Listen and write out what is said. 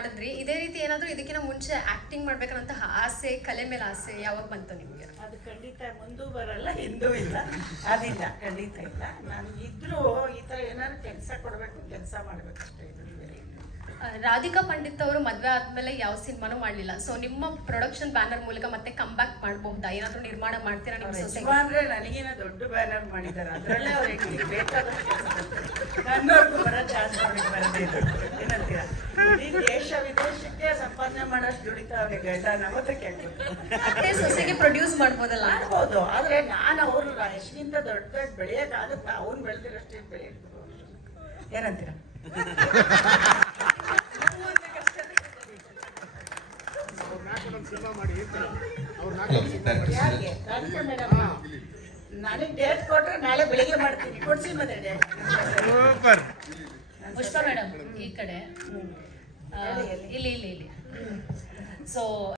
ಮಾಡಿದ್ರಿ ಇದೇ ರೀತಿ ಏನಾದರೂ ಇದಕ್ಕಿಂತ ಮುಂಚೆ ಆಕ್ಟಿಂಗ್ ಮಾಡ್ಬೇಕಂತ ಆಸೆ ಕಲೆ ಮೇಲೆ ಆಸೆ ಯಾವಾಗ ಬಂತು ನಿಮಗೆ? ಅದು ಖಂಡಿತ ಮುಂದೂ ಬರಲ್ಲ ಹಿಂದೂ ಇಲ್ಲ, ಅದಿಲ್ಲ, ಖಂಡಿತ ಇಲ್ಲ. ನಾನು ಇದ್ರೂ ಈ ಥರ ಏನಾದ್ರು ಕೆಲಸ ಕೊಡಬೇಕು, ಕೆಲಸ ಮಾಡಬೇಕಷ್ಟೇ. ರಾಧಿಕಾ ಪಂಡಿತ್ ಅವರು ಮದುವೆ ಆದ್ಮೇಲೆ ಯಾವ ಸಿನಿಮಾನೂ ಮಾಡಲಿಲ್ಲ. ಸೊ ನಿಮ್ಮ ಪ್ರೊಡಕ್ಷನ್ ಬ್ಯಾನರ್ ಮೂಲಕ ಮತ್ತೆ ಕಮ್ ಬ್ಯಾಕ್ ಮಾಡಬಹುದಾ? ಏನಾದರೂ ನಿರ್ಮಾಣ ಮಾಡ್ತೀರಾ ನಿಮ್ಮ ಸೊಸೈಟಿ? ಅಂದ್ರೆ ನನಗೇನ ದೊಡ್ಡ ಬ್ಯಾನರ್ ಮಾಡಿದ್ದಾರೆ, ಅದರಲ್ಲೇ ಅವ್ರ ಹೆಂಡತಿಗೆ ಬೇಕಾದಷ್ಟು ನನ್ನವ್ರಿಗೂ ಬರೋ ಚಾನ್ಸ್ ಅವ್ರಿಗೆ ಬರಬೇಕು. ಏನಂತೀರಾ? ಇಡೀ ದೇಶ ವಿದೇಶಕ್ಕೆ ಸಂಪಾದನೆ ಮಾಡೋಷ್ಟು ದುಡಿತಾವ್ರೆ ಗಂಡ, ನಮ್ಮದಕ್ಕೆ ಅತ್ತೆ ಸೊಸೆಗೆ ಪ್ರೊಡ್ಯೂಸ್ ಮಾಡ್ಬೋದಲ್ಲ? ಮಾಡ್ಬೋದು, ಆದ್ರೆ ನಾನು ಅವ್ರು ಎಷ್ಟಿಂತ ದೊಡ್ಡ ಬೆಳೆಯೋಕ್ಕಾಗುತ್ತಾ? ಅವ್ನು ಬೆಳೆದಿರೋಷ್ಟೇ ಬೆಳೆಯಕ್ಕೆ. ಏನಂತೀರಾ? ನನಗೆ ಡೇಟ್ ಕೊಟ್ರೆ ನಾಳೆ ಬೆಳಿಗ್ಗೆ ಮಾಡ್ತೀನಿ, ಕೊಡ್ಸಿ ಮತ್ತೆ ಡೇಟ್. ಪುಷ್ಪಾ ಮೇಡಮ್ ಈ ಕಡೆ ಇಲ್ಲಿ ಸೊ